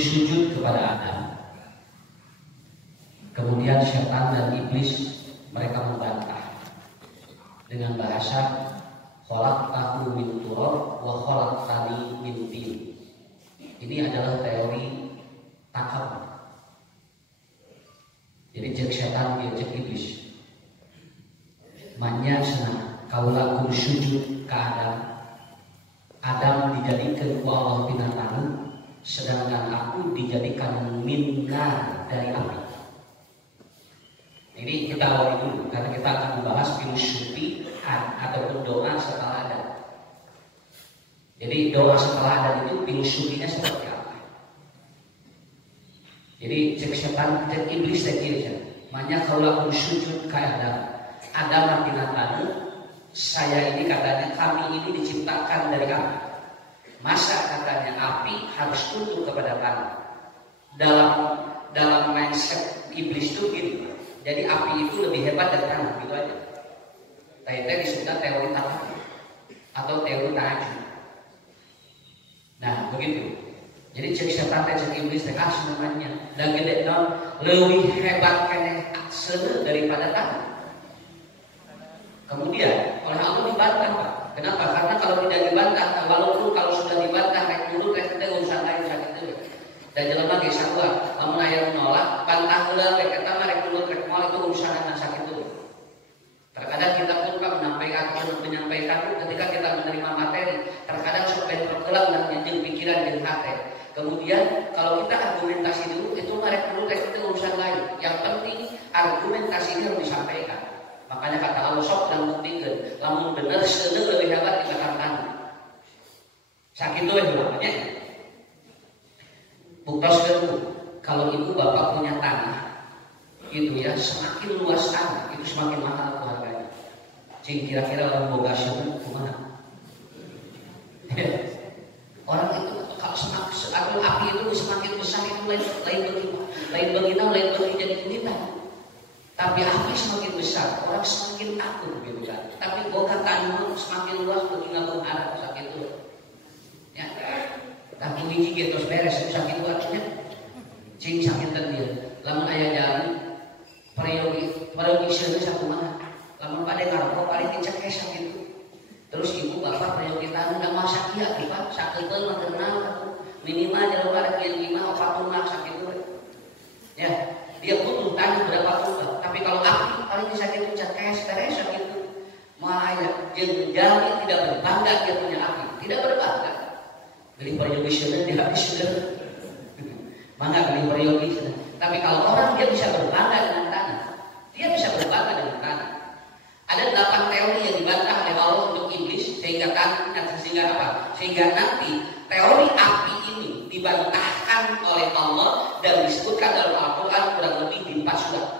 sujud kepada Adam. Kemudian setan dan iblis mereka membantah dengan bahasa khalaqtahu min turab wa khalaqtani min tin. Ini adalah teori takabur. Jadi cek setan dia cek iblis. Manya senang kaulah kun sujud ke Adam. Adam dijadikan ku Allah binatang, sedangkan aku dijadikan minna dari api. Jadi kita awali dulu karena kita akan membahas filosofi ataupun doa setelah Adam. Jadi doa setelah Adam itu filosofinya seperti apa? Jadi cek setan, cek iblis, cek iblis. Makanya kalau aku sujud ke Adam, Adam binatang, saya ini katanya kami ini diciptakan dari api. Masa katanya api harus tunduk kepada tanah. Dalam mindset iblis itu gitu. Jadi api itu lebih hebat dari tanah, gitu aja. Itu disebut teori takabur atau teori ta'ajub. Nah, begitu. Jadi cek setan cek iblis cek semuanya. Dan gede non lebih hebat kene aksel daripada tanah. Kemudian oleh Allah dibantah, Pak. Kenapa? Karena kalau tidak dibantah, walaupun kalau sudah dibantah naik mulut itu urusan lain sakit itu. Dan jelema ge sarua, lamun aya menolak, bantah heula we eta mah rek mulut rek moal itu urusan yang sakit itu. Terkadang kita pun Pak menyampaikan ketika kita menerima materi, terkadang sok berkelang dan nyejeung pikiran jeung hate. Kemudian kalau kita argumentasi dulu itu mah rek mulut rek itu urusan lain. Yang penting argumentasi ini harus disampaikan. Makanya kata Allah sok dan buktikan, lamun bener seuneu lebih hebat dibanding tanah. Sakit itu namanya. Buktos kedua, kalau ibu bapak punya tanah, itu ya semakin luas tanah itu semakin mahal harganya. Cing kira-kira orang boga syukur kemana? Orang itu kalau semakin api itu semakin besar itu lain bagi jadi kita. Tapi api semakin besar, orang semakin takut gitu kan. Tapi boga tanah semakin luas bagi ngabung arah sakit itu. Ya. Tapi biji gitu beres sakit luarnya. Cing sakit dia. Lamun aya jalan periode ieu satu mana. Lamun pada ngarpo paling dicekes sakit itu. Terus ibu bapak periode tanah udah masak ya Pak, sakeun mah tenang minimal jelema ada kieu 5 4 mak sakit itu. Ya, dia butuh tanah berapa puluh. Tapi kalau api paling bisa kita cekes beres gitu. Maya jenjang tidak berbangga dia punya api, tidak berbangga. Beli periodik dia habis sudah. Mangga beli periodik. Tapi kalau orang dia bisa berbangga dengan tanah, dia bisa berbangga dengan tanah. Ada 8 teori yang dibantah oleh Allah untuk iblis sehingga apa? Sehingga nanti teori api ini dibantahkan oleh Allah dan disebutkan dalam Al-Quran kurang lebih di 4 surat.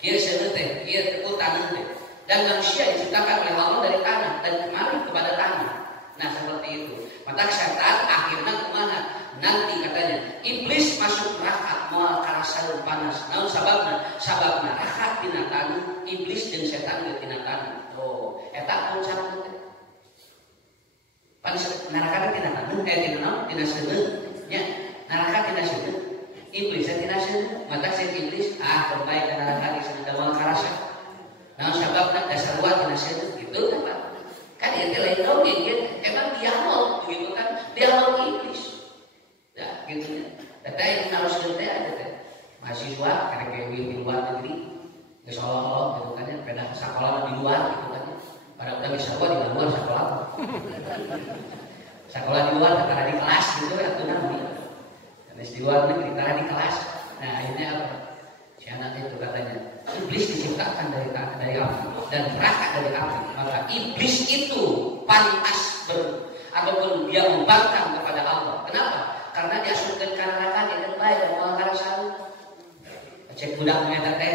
Dia senete, dia tanah teh. Dan manusia diciptakan oleh Allah dari tanah dan kembali kepada tanah. Nah seperti itu. Maka setan akhirnya kemana? Nanti katanya iblis masuk neraka moal karasan panas. Namun sababna neraka tina tanah, iblis dan setan tina tanah. Oh, eta pun sabab teh. Panas neraka tina tanah, tina seuneu. Nya, neraka tina seuneu. Iblis tina seuneu. Mata sing iblis kembali ke neraka di sana moal karasan. Namun sababna dasar wa tina seuneu gitu kan. Kan itu lain logik, emang dialog gitu kan, dialog iblis. Ya gitu ya. Data yang harus kita ada teh. Mahasiswa karena di luar negeri, di Solo gitu kan ya, pada sekolah di luar gitu kan ya. Pada udah bisa di luar sekolah. Sekolah di luar karena di kelas gitu ya tuh nanti. Karena di luar negeri karena di kelas. Nah akhirnya apa? Si anak itu katanya iblis diciptakan dari api dan neraka dari api. Maka iblis itu pantas ataupun dia membangkang kepada Allah. Kenapa? Karena dia surga ke neraka dia kan baik dan mau karena salah. Cek budak punya teh.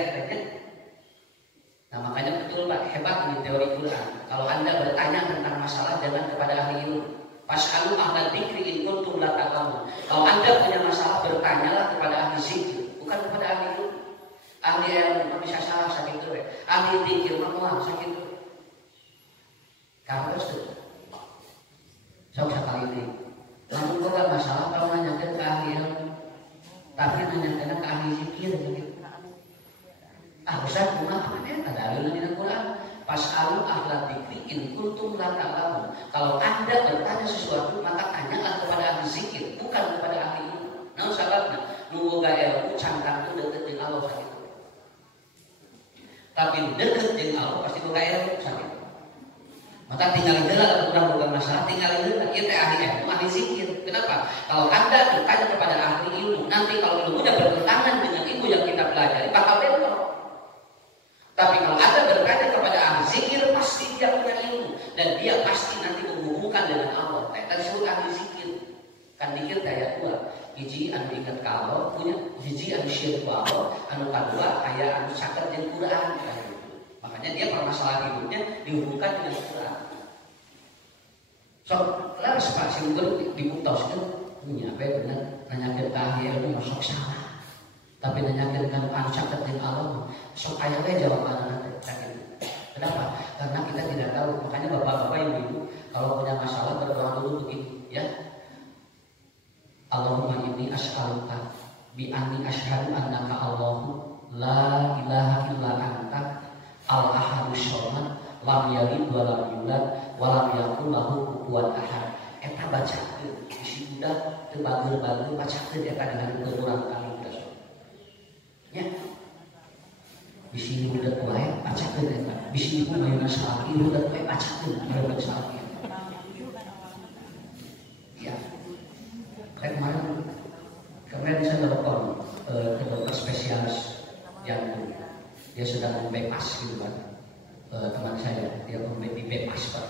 Nah makanya betul Pak, hebat ini teori Quran. Kalau Anda bertanya tentang masalah jangan kepada ahli ilmu. Pas'alu ahla dzikri in kuntum la ta'lamun. Kalau Anda punya masalah bertanyalah kepada ahli zikir, bukan kepada ahli ilmu. Ahli ilmu bisa salah sakit itu. Ahli zikir mah sakit itu. Kamu terus tuh. Sok sekali ini. Namun kalau masalah kalau nanyakan ke ahli ahla dzikri in kuntum la ta'lamun. Kalau Anda bertanya sesuatu maka tanyalah kepada ahli zikir, bukan kepada ahli ilmu. Namun sababna nu boga ilmu cangkang teu deukeut jeung Allah sakitu. Tapi deukeut jeung Allah pasti boga ilmu sakitu. Maka tinggal heula da urang boga masalah, tinggal heula ieu teh ahli ilmu, ahli zikir. Kenapa? Kalau Anda bertanya kepada ahli ilmu, nanti kalau ilmunya bertentangan dengan ilmu yang kita pelajari bakal bentrok. Tapi kalau Anda bertanya kepada ahli zikir, pasti dia punya ilmu dan dia pasti nanti menghubungkan dengan Allah. Kita disebut ahli zikir. Kan dikir daya dua, hiji anu ingat ka Allah, punya hiji anu syirik ka Allah, anu kadua aya anu caket jeung Quran. Makanya dia permasalahan hidupnya dihubungkan dengan Quran. So, laras Pak singgur dibuktikan punya apa benar nanyakeun ka ahli ilmu sok salah. Tapi nanyakeun kan anu caket jeung Allah, sok aya we jawabanna teh. Kenapa? Karena kita tidak tahu. Makanya bapak-bapak ibu-ibu kalau punya masalah berdoa dulu begini, ya. Allahumma inni as'aluka bi anni asyhadu annaka Allahu la ilaha illa anta al-ahadus samad lam yalid wa lam yulad wa lam yakul lahu kufuwan ahad. Eta bacakeun bisi budak teu bageur-bageur bacakeun eta dengan kurang kali udah. Ya. Bisi budak wae bacakeun eta. Bisi ibu mayuna salaki budak wae bacakeun budak salaki. Ya. Kemarin saya telepon ke dokter spesialis jantung. Dia sedang membepas gitu kan. Teman saya dia membepas Pak.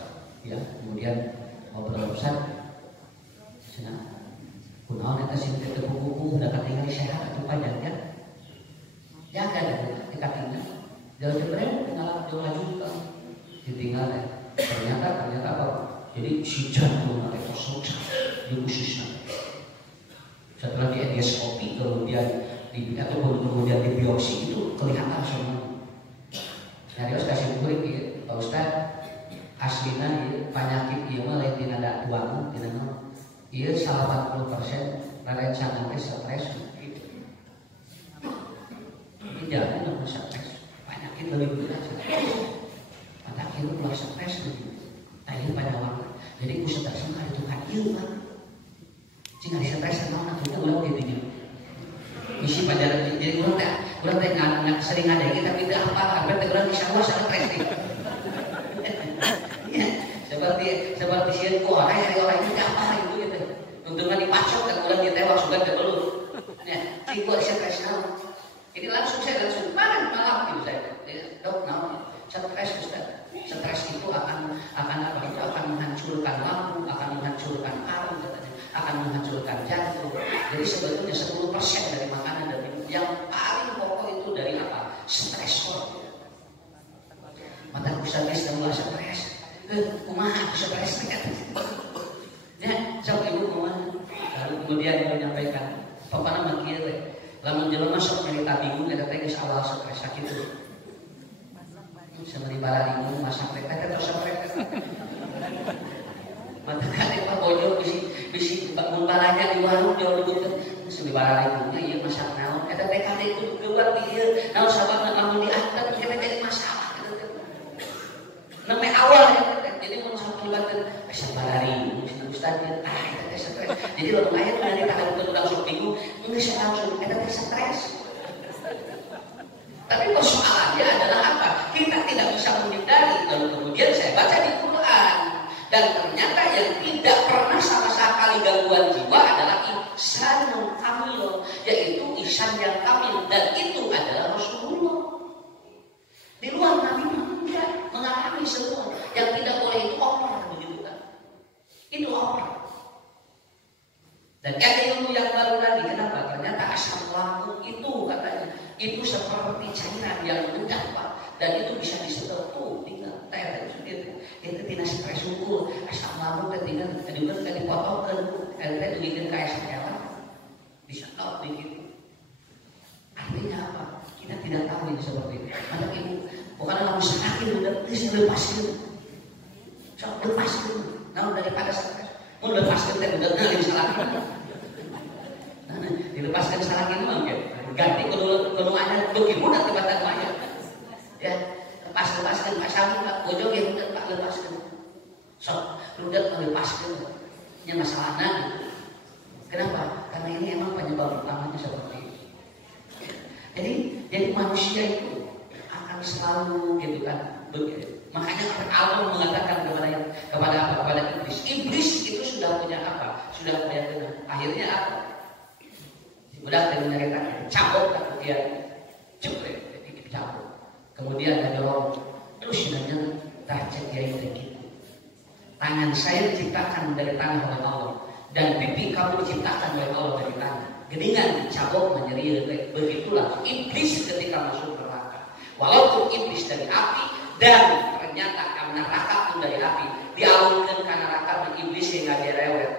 Ya, kemudian ngobrol besar. Senang. Kunaon eta sing teu kuku udah katingali sehat atuh panjang ya. Jaga dah dikatingal. Jalan cebreng tinggal laju ditinggal ya. Ternyata apa? Jadi si jantung ada kosong di ususnya. Setelah di endoskopi kemudian kemudian di biopsi itu kelihatan semua. Nah dia kasih kulit Pak Ustad aslinya penyakit ieu mah lain dina da tuang dina naon. Ieu 80% rarecanan teh stres gitu. Ini jangan stres. Penyakit lebih berat. Penyakit itu mulai stres gitu. Tadi pada waktu. Jadi ku stres mah itu kan ieu mah. Jika distres sama anak kita ulang gitu. Misi pelajaran jadi ulang teh nggak sering ada kita tidak apa, tapi orang bisa ulang stres nih. Ya, seperti sian kok hari orang ini apa itu gitu. Untungnya dipacok dan ulang ditewak sudah terbelut. Ya, si gua stres now. Ini langsung saya malam gitu saya. Dok, now stres Ustaz. Stres itu akan apa? Itu akan menghancurkan lambung, akan menghancurkan paru katanya. Akan menghancurkan jantung. Jadi sebetulnya 10% dari makanan dan minum yang paling pokok itu dari apa? Stresor. Mata pusatnya sedang mulai stres. Kumaha stres nih? Ya, sok ibu kumaha. Lalu kemudian dia menyampaikan, papa nama kieu teh. Lamun jelema sok nyarita bingung eta teh geus awal stres sakitu. Samari barari masak teh terus stres. Mata kali Pak Bojo bisi mun balanya di warung jauh lebih seni bararinya ieu masak naon eta teh kali kudu keluar di ieu naon sababna lamun diangkat kita jadi masalah gitu. Neme awal jadi mun sakibatkeun asa barari mun Ustaz eta teh stres. Jadi lamun aya dari tahan urang sok bingung geus langsung eta teh stres. Tapi persoalannya adalah apa? Kita tidak bisa menghindari. Lalu kemudian saya baca di Quran. Dan ternyata yang tidak pernah sama sekali gangguan jiwa adalah ihsanul kamil, yaitu ihsan yang kamil, dan itu adalah Rasulullah. Di luar Nabi tidak mengalami semua. Yang tidak boleh itu over menyebutkan. Itu over. Dan ada ilmu yang baru lagi. Kenapa? Ternyata asam lambung itu katanya itu seperti cairan yang mendapat dan itu bisa disetup tinggal teh itu tidak stres unggul asam lambung teh tinggal juga tadi dipotongkeun teh dikeun ka asam bisa tahu begitu. Artinya apa? Kita tidak tahu ini seperti itu. Maka ibu bukan lalu sakit udah bisa lepaskan. Sok lepaskan. Namun daripada stres, mau lepaskan teh udah nggak bisa lagi. Nah, dilepaskan salah gitu mungkin ganti kedua ada bagaimana tempat ayat. Ya, lepas lepaskan Pak Sami, Pak Bojo ya rudet Pak lepaskan. Sok rudet melepaskan. Nya masalahnya gitu. Kenapa? Karena ini emang penyebab utamanya seperti itu. Jadi manusia itu akan selalu gitu kan. Makanya Allah mengatakan kepada iblis. Iblis itu sudah punya apa? Sudah punya tenang. Akhirnya apa? Udah menyeritakan, cabut takut dia, cepet, cabut. Kemudian ada orang terus nanya, tak jadi begitu. Tangan saya diciptakan dari tangan oleh Allah, dan pipi kamu diciptakan oleh Allah dari tangan. Geningan dicabut menyeri, begitulah iblis ketika masuk neraka. Walaupun iblis dari api dan ternyata karena neraka pun dari api, dialunkan ke neraka iblis yang nggak direwet.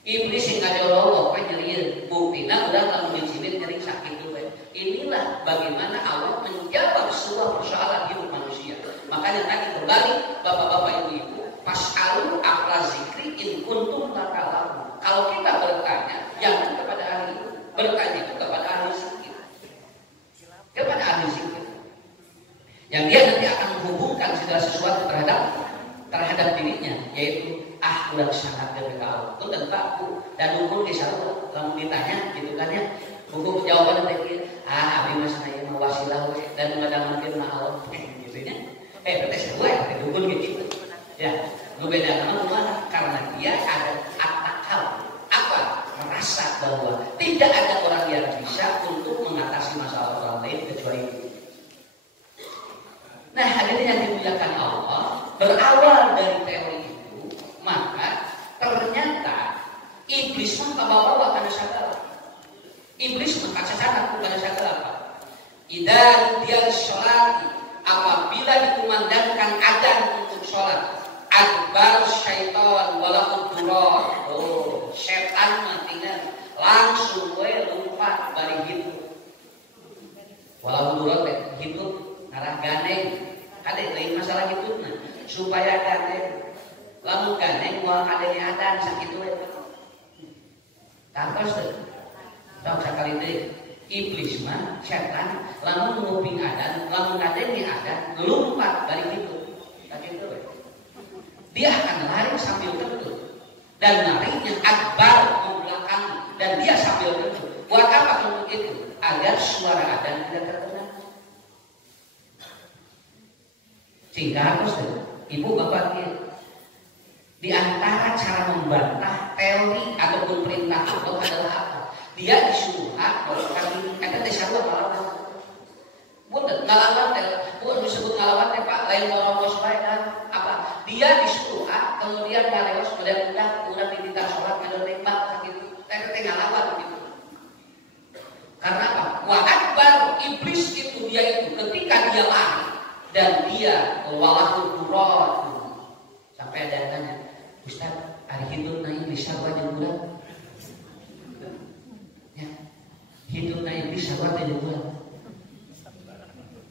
Iblis yang ngajak Allah, nyeri buktinya udah kamu dicilin nyeri sakit dulu. Inilah bagaimana Allah menjawab sebuah persoalan hidup manusia. Makanya tadi kembali bapak-bapak ibu-ibu, pas'alu ahla zikri in kuntum la ta'lamun. Kalau kita bertanya, jangan kepada ahli itu, bertanya itu kepada ahli zikir. Kepada ahli zikir. Yang dia nanti akan menghubungkan segala sesuatu terhadap dirinya, yaitu udah sangat bergaul itu dan takut dan hukum di sana kalau ditanya gitu kan ya hukum jawaban tadi abi mas saya mau wasilah dan mengadang mungkin mahal gitu ya betes gue hukum gitu ya lu beda mana karena dia ada akal apa merasa bahwa tidak ada orang yang bisa untuk mengatasi masalah orang lain kecuali itu. Nah hadirin yang dimuliakan Allah, berawal dari teori maka ternyata iblis membawa pada segala. Iblis mengkacakan kepada segala apa? Idza dia sholati, apabila dikumandangkan adzan untuk sholat, adbar syaitan wala udrar. Oh, setan matinya langsung gue lompat bari hidup. Wala udrar hidup ngarah ganeng. Kade lain masalah hidupna supaya ganeng. Lalu ganeng wah adanya adan sakit we. Kantos teh. Tok sakali teh iblis mah setan lamun nguping adan, lamun adanya adan lompat balik itu. Sakitu we. Dia akan lari sambil kentut. Dan larinya akbar ke belakang dan dia sambil kentut. Buat apa kentut itu? Agar suara adan tidak terdengar. Sehingga harus ibu bapak ini di antara cara membantah teori ataupun perintah Allah adalah apa? Dia disuruh kami ada desa dua ngalawan. Bukan ngalawan bukan disebut ngalawan Pak lain orang bos baik dan apa? Dia disuruh kemudian ngalewas kemudian udah diminta sholat kemudian tembak gitu. Tapi ngalawan gitu. Karena apa? Wa akbar iblis itu dia itu ketika dia lari dan dia walahu durad sampai ada yang tanya Ustaz, hari hidup naik bisa wajah bulan. Ya, hidup naik bisa wajah bulan.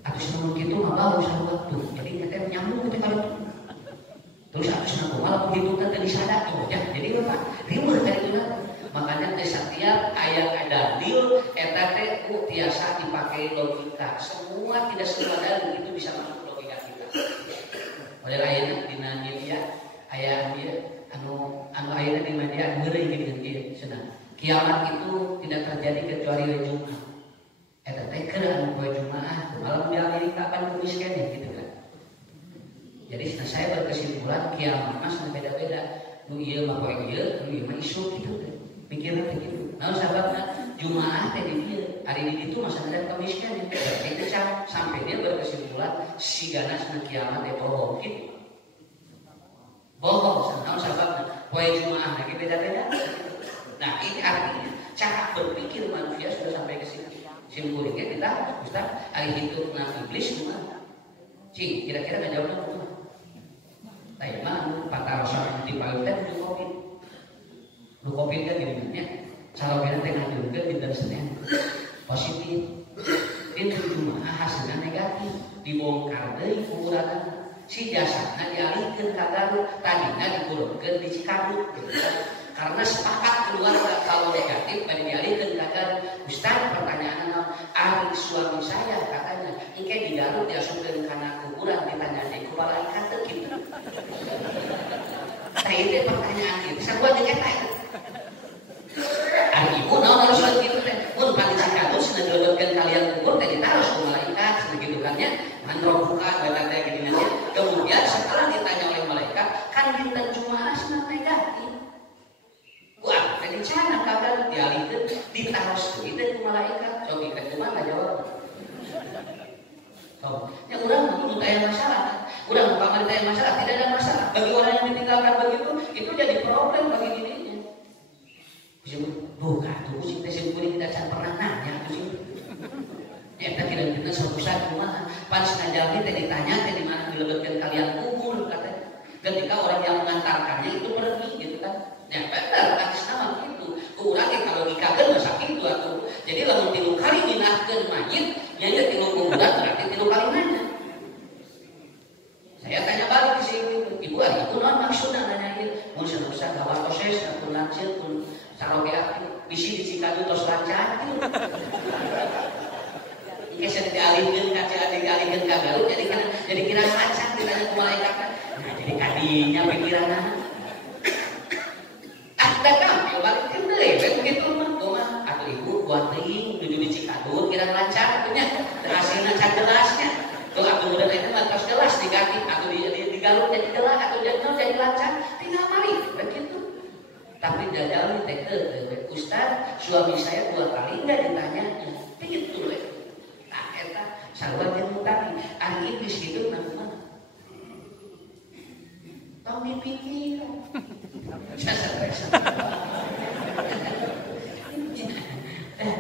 Habis nunggu gitu nggak bau sahabat tuh. Jadi kita nyambung kita kalau terus habis nunggu malah begitu kita di sana tuh. Ya, jadi apa? Ribut dari itu. Makanya di setiap ayat ada dalil, etate tiasa dipakai logika. Semua tidak semua dalil itu bisa masuk logika kita. Oleh ayatnya dinanya dia. Ayah dia, anu ayahnya di media ngeri gitu senang. Kiamat itu tidak terjadi kecuali hari Jumat. Eta teh keur anu poe Jumaah, malam di Amerika kan miskin gitu kan. Jadi saya berkesimpulan kiamat mas beda-beda. Nu ieu mah poe ieu, nu ieu mah isu gitu kan. Pikirna begitu. Nah sahabatna Jumaah teh di dieu, hari itu masa ada kemiskin. Itu sampai dia berkesimpulan si ganas na kiamat teh bohong gitu. Bohong, sahabatnya. Poe Jumaah lagi beda-beda. Nah ini artinya cara berpikir manusia sudah sampai ke sini. Simpulnya kita, Ustaz, hari hidup iblis gimana? Kira-kira nggak jawabnya apa? Tapi mah patah rasa di payutan lu covid kan gini cara kita tengah juga di dalam Senin positif. Ini Jumaah hasilnya negatif, dibongkar dari kuburan. Si jasanya dialihkan ke Garut, tadinya dikurungkan di Cikadut. Karena sepakat keluar kalau negatif, pada dialihkan ke Garut. Ustaz, pertanyaan ahli suami saya katanya, ini di Garut diasupkan karena kuburan di itu pertanyaan itu. Sarua jeung eta. Ari ibu naon harus gitu teh. Mun paling sakadus ngedodotkeun kalian kubur teh ditaruh ku malaikat begitu kan nya. Mandro buka eta teh gini nya. Kemudian setelah ditanya oleh malaikat, kan dinten Jumaah cenah negatif. Wah, tadi cana kagak dialikeun ditaruh deui teh ku malaikat. Coba kita kumaha jawab. Oh, yang orang menurut ayat masalah, orang bukan ayat masalah, tidak ada masalah. Bagi orang yang ditinggalkan begitu, itu jadi problem bagi dirinya. Bukan, tuh sih kita tidak pernah nanya, tuh sih. Ya, kita suatu saat gimana? Pas ngajalin tadi ditanya, tadi mana dilebetkan kalian kubur, katanya. Ketika orang yang mengantarkannya itu pergi, gitu kan? Ya benar, hadis nama gitu. Kurangnya kalau dikagen masa itu atau jadi lamun 3 kali minahkeun mayit, nya 3 kuburan berarti 3 kali nanya. Saya tanya balik ke si ibu ari itu naon maksudna nanya ieu? Mun sanusa gawa proses atau lanceun pun saroge ati bisi di Cikadu tos lancar. Geus dialihkeun ka dialihkeun ka Garut jadi kira lancar ditanya ku malaikat. Nah, jadi kadinya pikiranna ada tampil balik kan deh, begitu mah, mah atau ibu buat ting menuju di Cikadu kira lancar, punya hasilnya jelasnya. Tuh aku udah itu mah terus jelas diganti atau di Garut jadi jelas atau jadi lancar, tinggal mari begitu. Tapi dadali teh Ustaz, suami saya 2 kali nggak ditanyanya, begitu loh. Nah, eta sarua jeung tadi, ari iblis gitu nang mana? Tong dipikir. Nah,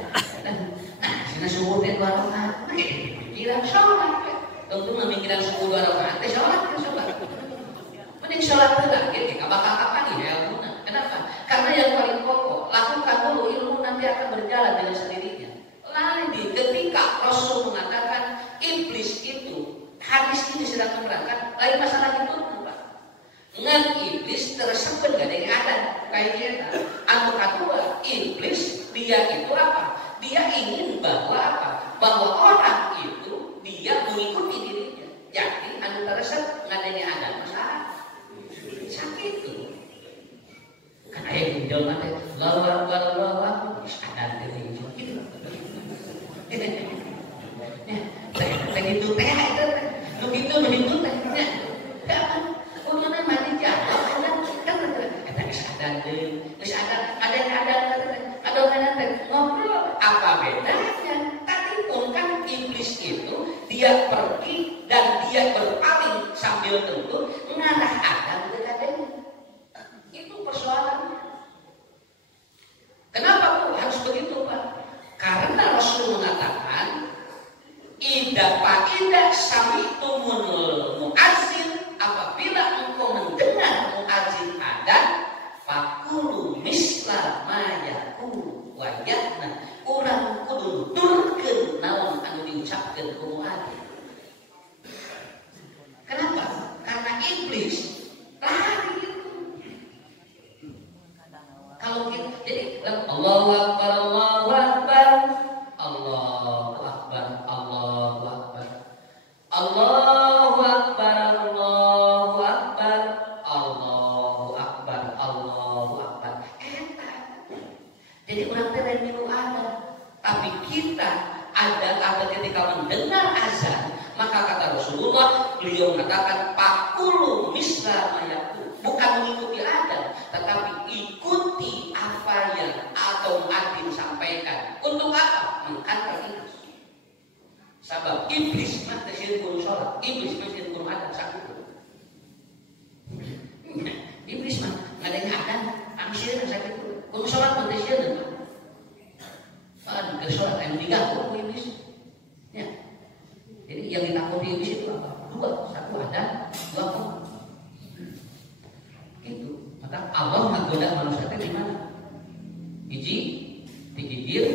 sina subuh teh 2 rakaat. Pikiran sholat. Tentu memikiran subuh 2 rakaat teh sholat coba. Mending sholat heula ge ka bakal kapan ya ilmuna. Kenapa? Karena yang paling pokok, lakukan dulu ilmu nanti akan berjalan dengan sendirinya. Lain ketika Rasul mengatakan iblis itu, hadis ini sedang menerangkan lain masalah itu. Ngan iblis tersebut gak ada yang ada kayak dia. Anu kedua, iblis dia itu apa? Dia ingin bahwa apa? Bahwa orang itu dia mengikuti dirinya. Jadi anu tersebut gak ada yang ada masalah. Sakit itu. Kan ayah pinjol nanti lawan ada diri gitu. Begitu teh itu, begitu begitu tehnya. Udah mati jatuh, kan ada ngobrol apa bedanya? Tadi pun kan iblis itu dia pergi dan dia berpaling sambil tentu ngarah Adam dekatnya. Itu persoalannya. Kenapa Bu harus begitu Pak? Karena Rasul mengatakan Ida sami'tumul mu'azzin, apabila engkau mendengar mu'azzin adzan, fakulu misla ma yaqulu wa ya'na, urang kudu nuturkeun naon anu diucapkeun ku mu'azzin. Kenapa? Karena iblis lari itu. Kalau kita jadi Allahu Akbar, Allahu Akbar, Allahu Akbar, Allahu Akbar, Allahu Akbar, Allahu Akbar, Allahu Akbar, Allahu Akbar. Jadi orang teh lain minum ada, tapi kita ada ketika mendengar azan, maka kata Rasulullah, beliau mengatakan pakulu misla mayaku, bukan mengikuti azan, tetapi ikuti apa yang atau adin sampaikan. Untuk apa? Mengangkat iblis. Sebab iblis mah teu kudu salat, iblis mah teu kudu ada sakit. Iblis mah ngadeng-ngadeng, amsieun sakit. Kudu salat mah teu sieun. Ke salat anu diganggu ku iblis. Ya. Jadi yang ditakuti iblis itu apa? 2, 1 ada, 2 kok. Gitu. Maka Allah menggoda manusia itu di mana? 1 di bibir,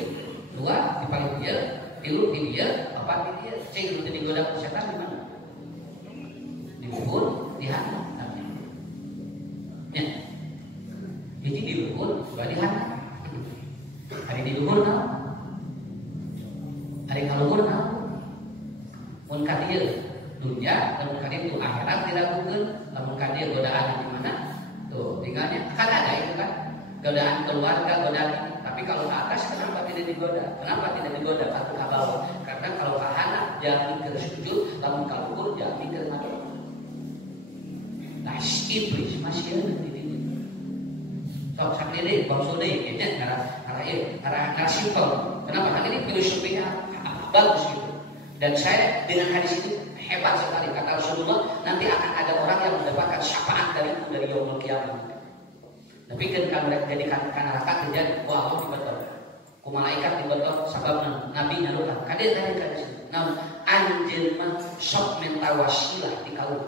2 di paling bibir, 3 di bibir, 4 di bibir. Cek itu digoda setan di mana? Di bibir, di hati. Ya. 1 di bibir, 2 di hati. Hari di bibir nah. Hari kaluhur nah. Mun ka dieu dunya, lamun ka dieu akhirat diragukeun, lamun ka dieu godaan di mana? Tuh, tinggalnya kan ada itu kan. Godaan keluarga, godaan ini. Tapi kalau ke atas kenapa tidak digoda? Kenapa tidak digoda ke bawah? Karena kalau ke anak jangan ke sujud, namun kalau kur jangan ke ngadon. Nah, iblis masih ada di sini. Sok sakit deh, bangsa deh, kayaknya karena simpel. Kenapa? Karena ini filosofinya bagus gitu. Dan saya dengan hadis itu hebat sekali kata Rasulullah, nanti akan ada orang yang mendapatkan syafaat dariku dari yaumul qiyamah. Tapi kan jadi neraka kejadian, wah Allah dibetul, ku malaikat dibetul, sebab nabi nyalukan. Kadang dari situ. Nah, anjir mah sok minta wasilah di kaum.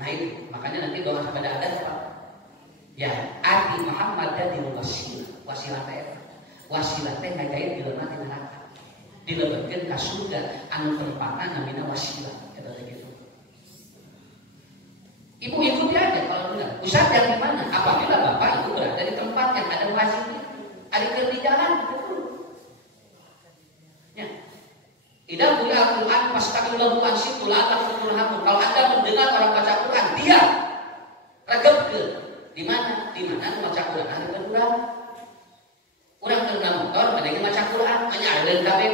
Nah itu, makanya nanti doa kepada adat apa? Ya, arti Muhammad jadi wasilah, wasilah teh ngajait di lemah di neraka, dilebetkeun ka surga anu tempatna namina wasilah, kata gitu. Ibu ikuti aja kalau benar. Ustaz yang di mana? Apabila bapak itu berada di tempat yang ada wasilah, ada di jalan, betul. Ya. Idza quri'a al-Qur'an fastaqillahu ansitu la'allakum turhamun. Kalau Anda mendengar orang baca Quran, dia regepkeun. Di mana? Di mana baca Quran ada Quran. Urang keur motor ada yang baca Quran, nyareun kabeh.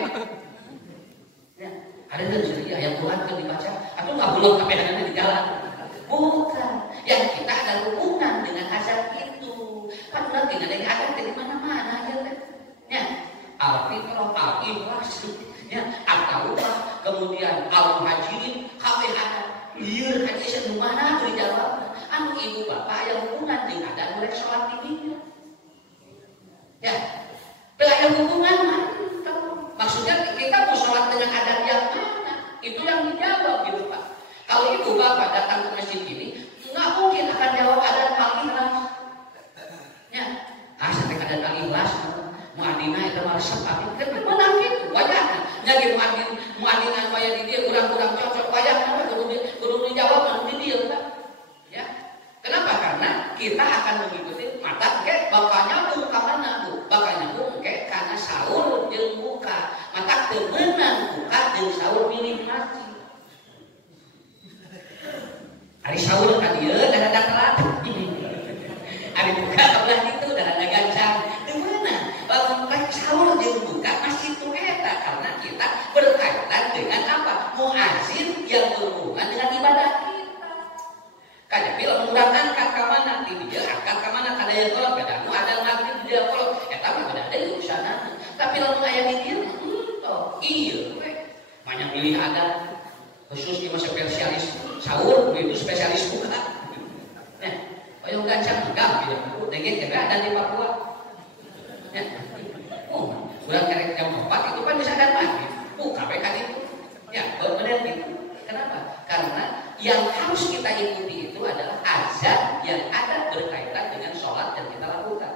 Ya, ada deui ayat Quran keur dibaca, atuh ngabulok kabeh di jalan. Bukan, yang kita ada hubungan dengan azan itu. Kan udah tidak ada azan dari mana-mana ya kan? Ya, al-fitrah, al-ikhlas, ya, at-taubah, kemudian al-muhajirin, kabeh ada. Lieur hadis di mana tuh dijawab? Anu ibu bapak yang hubungan dengan ada mulai sholat ini. Ya, ada hubungan mana? Maksudnya kita mau sholat dengan adat yang mana? Itu yang dijawab gitu Pak. Kalau ibu bapak datang ke masjid ini, nggak mungkin akan jawab adat al-ikhlas. Ya, sampai adat al-ikhlas, muadzinah itu malah sepati, kan mana gitu, wajahnya. Jadi muadzinah wajah di dia kurang-kurang cocok wajahnya, kudu dijawab anu di dia, kan? Ya, kenapa? Karena kita akan mengikuti mata ke bapaknya buka mana bu, bapaknya buka karena sahur jeung buka, mata temenan buka jeung sahur milih masjid. Hari sahur kan dia dan ada telat. Hari buka sebelah itu dan ada gancang. Di mana? Bangun pagi sahur jeung buka masjid itu eta karena kita berkaitan dengan apa? Muazin yang berhubungan dengan ibadah kita. Kayak bila mengurang angkat ke mana? Dia angkat ke mana? Kada yang kolot beda. Mu ada maghrib dia kolot. Eta mah kada ada urusan. Tapi lamun aya di dieu iya. Banyak pilih ada khusus di masa spesialis sahur itu spesialis buka. Nah, yang gancang enggak gitu. Dengit juga ada di Papua. Ya. Oh, bulan kerek jam 4 itu kan bisa ada lagi. Buka PK itu. Ya, benar gitu. Kenapa? Karena yang harus kita ikuti itu adalah azan yang ada berkaitan dengan sholat yang kita lakukan.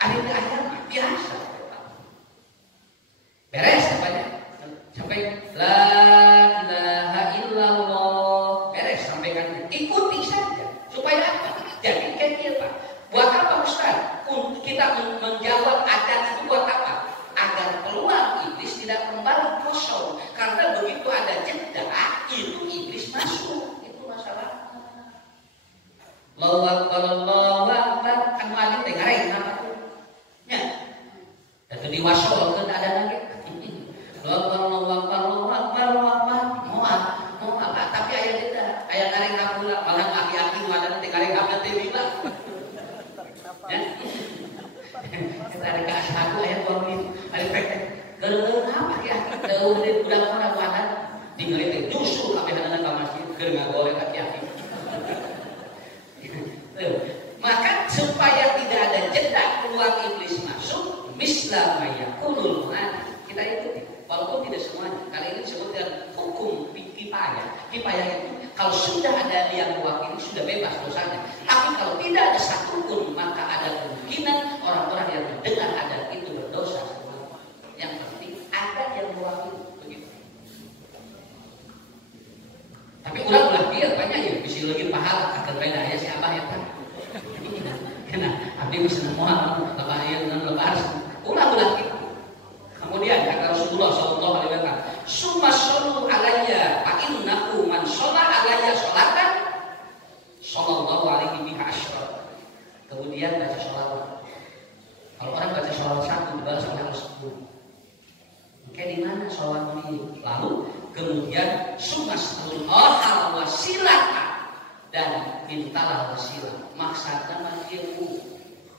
Akhir-akhir biasa. Beres apanya? Sampai la ilaha illallah beres sampaikan ikuti saja supaya apa? Jadi kayak dia Pak. Buat apa Ustaz? Kita menjawab adat itu buat apa? Agar keluar iblis tidak kembali kosong. Karena begitu ada jeda itu iblis masuk. Itu masalah. Allahu Akbar, Allahu Akbar. Kan wali teh ngareng apa tuh? Ya. Dan di wasol kan ada lagi. Allahu Akbar, Allahu Akbar, Allahu Akbar. Mau apa? Tapi aya kita, aya ngareng kapula, malah aki-aki nu ada teh ngareng kapula teh bila. Ya. Kita ada ka ashabu aya pamit, ari pek. Geuleuh apa ya? Teu deui budak orang wadah. Tinggal teh justru kabehana ka masjid keur ngagore aki-aki. Maka supaya tidak ada jeda keluar iblis masuk, misla mayakulul mu'ad. Kita ikuti. Walaupun tidak semuanya, karena ini disebutkan hukum kifayah. Kifayah itu kalau sudah ada yang mewakili sudah bebas dosanya. Tapi kalau tidak ada satupun maka ada kemungkinan orang-orang yang mendengar adat itu berdosa. Yang penting ada yang mewakili begitu. Tapi orang ulah dia banyak ya bisa lagi pahala akan beda ya si abah ya Pak. Karena abdi bisa nemuan lebar ya dengan lebar. Ulah gitu. Kemudian kata Rasulullah sallallahu alaihi wasallam, "Summa shallu alayya fa innahu man shalla alayya sholatan sallallahu alaihi Kalau orang baca sholawat 1 dibalas oleh Allah 10. Oke, di mana sholawat ini? Lalu kemudian sumas'alullah wasilata, dan mintalah wasilah. Maksudnya makiru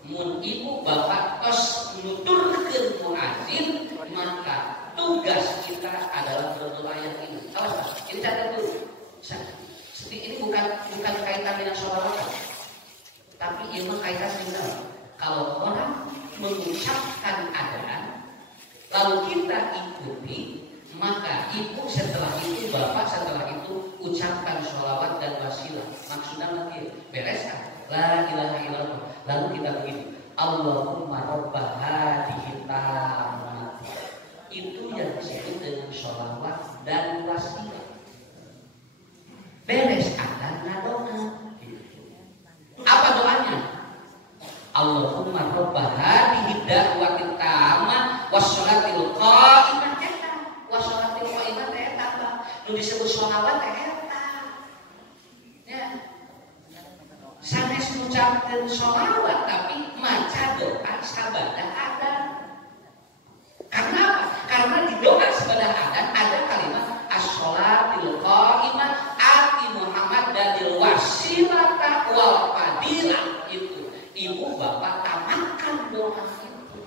mun ibu bapak tos nuturkeun muadzin, maka tugas kita adalah berdoa yang ini. Awas, ini catat dulu. Ini bukan kaitan dengan sholawat, tapi ini kaitan dengan kalau orang mengucapkan adzan lalu kita ikuti, maka ibu setelah itu, bapak setelah itu ucapkan sholawat dan wasilah. Maksudnya lagi beres kan? La ilaha illallah. Lalu kita begini, Allahumma rabbah hadhihi tammah. Itu yang disebut dengan sholawat dan wasilah. Beres adzan ngadoa. Apa doanya? Allahumma rabbah hadhihi da'watit tammah wassalatil qa'imah eta. Wassalatil qa'imah teh eta apa? Nu disebut sholawat teh eta. Ya. Sanes ngucapkeun sholawat tapi maca doa sabada adzan. Karena apa? Karena di doa sabada adzan ada kalimat as-sholatil qa'imah ati Muhammad dalil wasilata wal fadilah. Itu ibu bapak tamatkan doa itu.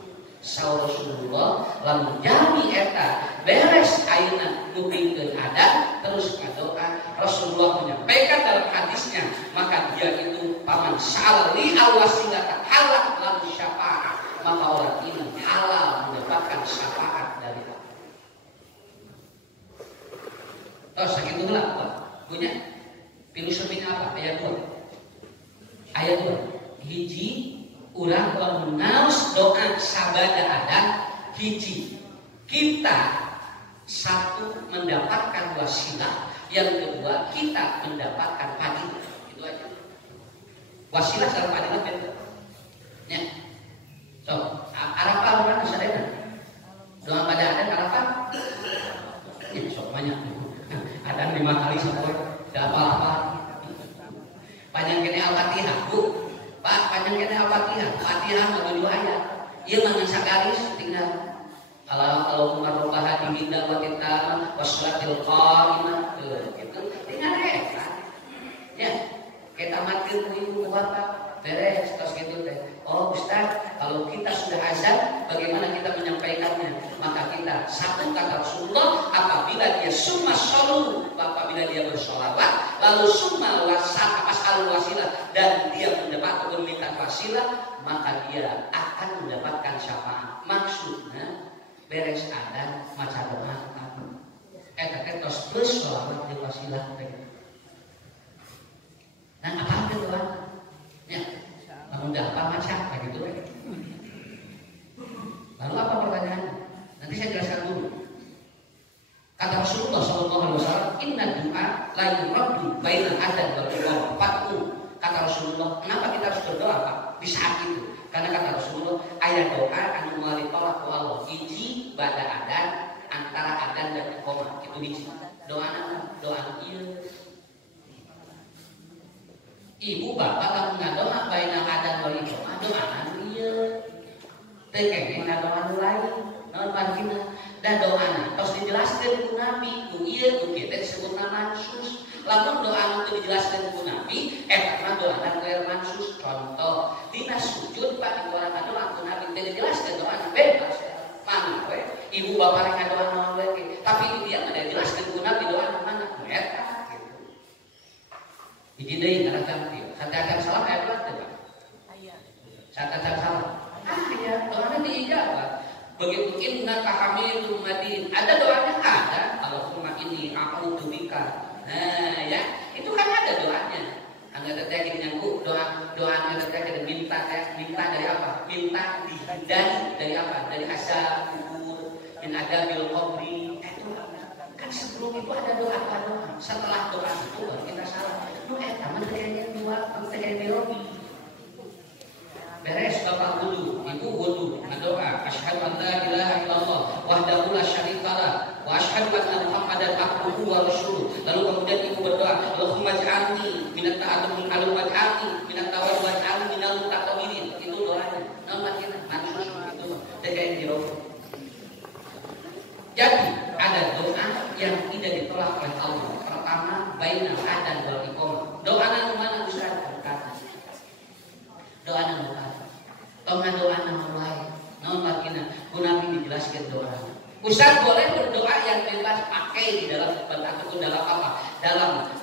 Saur Rasulullah lamun jami eta beres ayeuna ngupingkeun adzan terus ngadoa. Rasulullah menyampaikan dalam hadisnya, maka dia itu paman sa'ali al-wasilata halal lahu syafaat, maka orang ini halal mendapatkan syafaat dari Allah. Terus sakitu lah punya filosofinya apa? Ayat 2. Ayat 2. Hiji urang lamun naos doa sabada adzan, hiji kita satu mendapatkan wasilah, yang kedua kita mendapatkan fadilah. Itu aja. Wasilah sama fadilah beda. Ya. So, arafah orang sadena. Doa pada adzan arafah. Ya, sok banyak. Adzan 5 kali sampai enggak apa-apa. Panjang kene Al-Fatihah, Bu. Pak, panjang kene Al-Fatihah. Fatihah mah 7 ayat. Ieu mah ngan sagaris tinggal Allahumma rabbah hadhihi da'watit tammah wassalatil qa'imah. Gitu. Tinggal ya. Kita matkeun ibu bapak beres tos gitu teh. Oh Ustaz, kalau kita sudah azan bagaimana kita menyampaikannya? Maka kita satu kata Rasulullah, apabila dia summa sholu, apabila dia bersolawat, lalu summa as'alul wasilah, dan dia mendapat meminta wasilah, maka dia akan mendapatkan syafaat. Maksudnya beres adzan maca doa eta teh tos plus sholawat jeung wasilah teh. Nah, apa itu doa? Ya, lamun dapat maca kayak gitu. Lalu apa pertanyaannya? Nanti saya jelaskan dulu. Kata Rasulullah SAW, inna du'a la yuraddu bainal adzan wal iqamah. Kata Rasulullah, kenapa kita harus berdoa Pak di saat itu? Karena kata Rasulullah, ayat doa anu melalui tolak Allah hiji bada adzan, antara adzan dan iqamah. Itu hiji. Doa ieu. Ibu bapak lamun ngadoa bainal adzan wal iqamah, doa ieu. Teu kenging ngadoa lain. Naon margina? Da doana tos dijelaskeun ku Nabi, ku ieu ku kieu teh disebutna mansus. Lamun doa anu teu dijelaskeun ku Nabi, eta mah doana keur mansus. Contoh, dina sujud Pak di orang ngadoa ku Nabi teu dijelaskeun doa bebas. Mana we? Ibu bapak rek ngadoa naon we, tapi dia mah dijelaskeun ku Nabi doa mana? Eta gitu. Hiji deui ngaran kieu. Kata salam aya berapa teh Pak? Aya. Kata salam. Ya, doanya diijabah. Begitu innaka hamidum madin. Ada doanya ada. Allahumma inni a'udzu bika. Nah, ya. Itu kan ada doanya. Angga teh nyangku doa teh minta dari apa? Minta dihindari dari apa? Dari azab kubur, min adabil qabri. Itu kan sebelum itu ada doa. Setelah doa itu baru kita salah. Nu eta mah teh dua, teh dirobi. Beres bapak wudu, ibu wudu, doa asyhadu an la ilaha illallah wahdahu la syarikalah wa asyhadu anna Muhammadan abduhu wa rasuluh. Lalu kemudian ibu berdoa, Allahumma ij'alni minat ta'addum waj'alni minat tawab waj'alni minal mutatawwirin. Itu doanya. Nama kita mansus Tekain di roh. Jadi ada doa yang tidak ditolak oleh Allah. Pertama, bainal adzan wal iqamah. Doa nang mana Ustaz? Doa nang mana? Doa nang mulai. Naon makina? Gunakan dijelaskan doa. Ustaz boleh berdoa yang bebas pakai di dalam ataupun dalam apa?